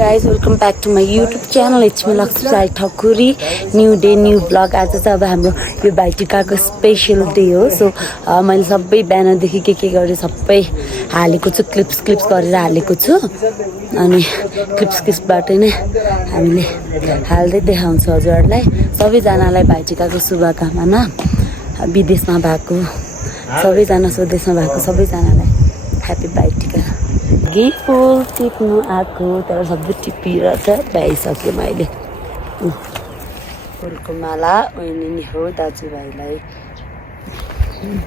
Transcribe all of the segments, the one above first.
guys, welcome back to my YouTube channel. It's me Lakshmi Sai Thakuri. New day, new vlog. आज चाहिँ अब हाम्रो यो भाइटिकाको स्पेशल डे हो. सो मैले सबै बिहानदेखि के गरेँ सबै हालेको छु, क्लिप्स गरेर हालेको छु. अनि क्लिप्सबाट नै हामीले हाल्दै देखाउँछु हजुरहरूलाई. सबैजनालाई भाइटिकाको शुभकामना. विदेशमा भएको सबैजना, स्वदेशमा भएको सबैजनालाई ह्यापी भाइटिका. फुल टिप्नु आएको तर सबै टिपिरहेछ. भ्याइसक्यो मैले. फुलको माला उहिले नि हो दाजुभाइलाई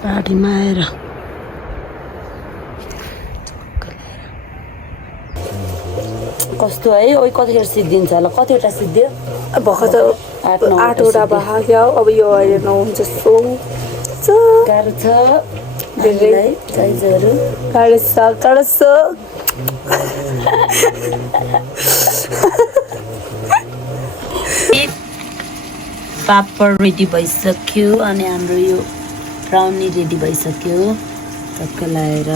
बारीमा आएर कस्तो है. ओ कतिखेर सिद्धिन्छ होला? कतिवटा सिद्धियो? भर्खर त 8वटा भाग्यो. अब यो अहिले 9 जस्तो गाह्रो छ. धेरै साइजहरू गाह्रो छ. पापड रेडी भइसक्यो अनि हाम्रो यो ब्राउनी रेडी भइसक्यो. टक्क लाएर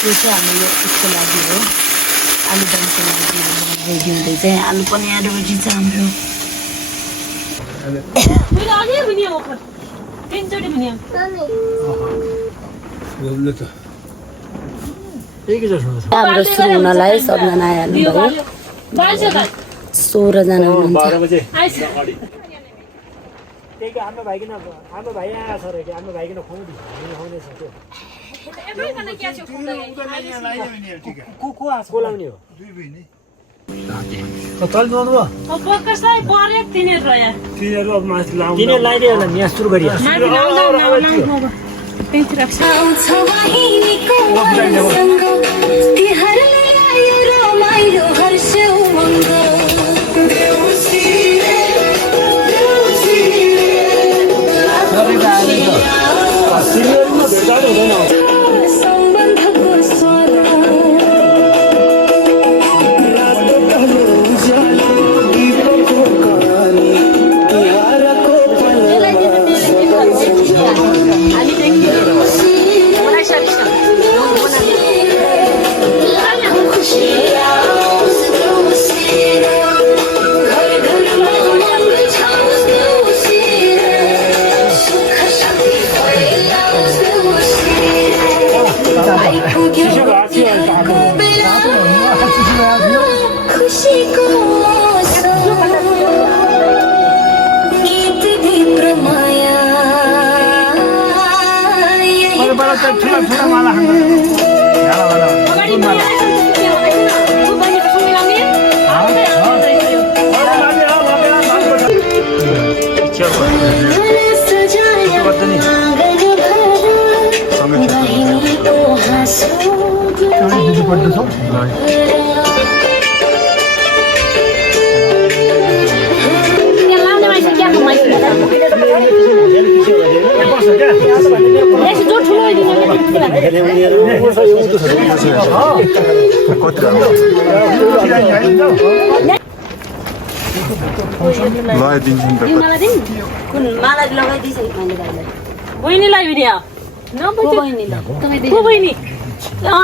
यो चाहिँ हाम्रो यसको लागि हो, आलुदमको लागि रेडी हुँदैछ. आलु पनि आएर रेडी छ हाम्रो. हाम्रो सुरु हुनलाई सबजना आइहाल्नु भयो. 16 जना हुनुहुन्छ.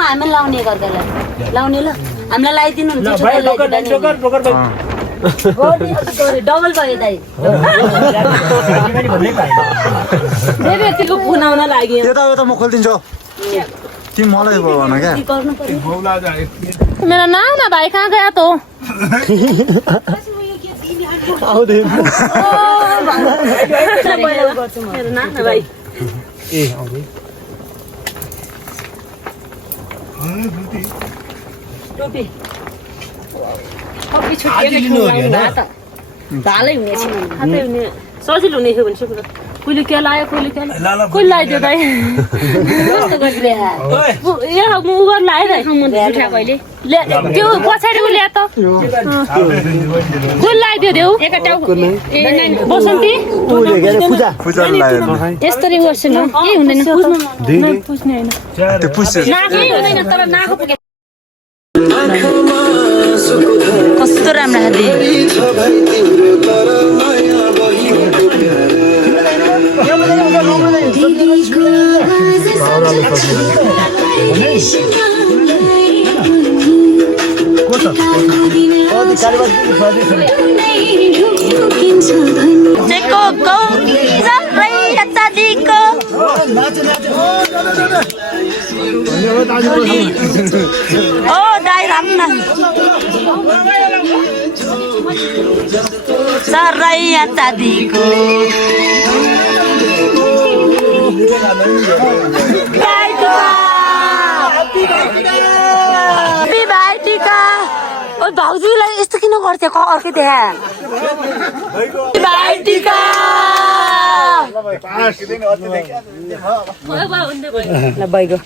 हामी लाउने गर्दा लाउने ल हामीलाई लगाइदिनु हुन्छ. डबल भयो दाइ. पुनाउन लाग्यो. यता म खोलिदिन्छु. तिमी मलाई भन क्या. मेरो नाना भाइ कहाँ गयो त? मेरो नाना भाइ टोपी धालै हुने सजिलो हुने थियो भने चाहिँ कहिले क्या लाग्यो कहिले लगाइदियो दाइ. यहाँ म उगर लगाएँ त्यो पछाडि उल्या त कुन लगाइदियो देऊ बसन्ती यस्तरी गर्छु न केही हुँदैन. पुज्ने होइन तर नाको पुगे कस्तो राम्रो हाल्दै. चेको गौरी रैया चाँदीको ओ दाइ राम्न सरैया चाँदीको भाइटिका ओ भाउजूलाई यस्तो किन गर्थ्यो अर्कै देखा भाइटिका ल बैगो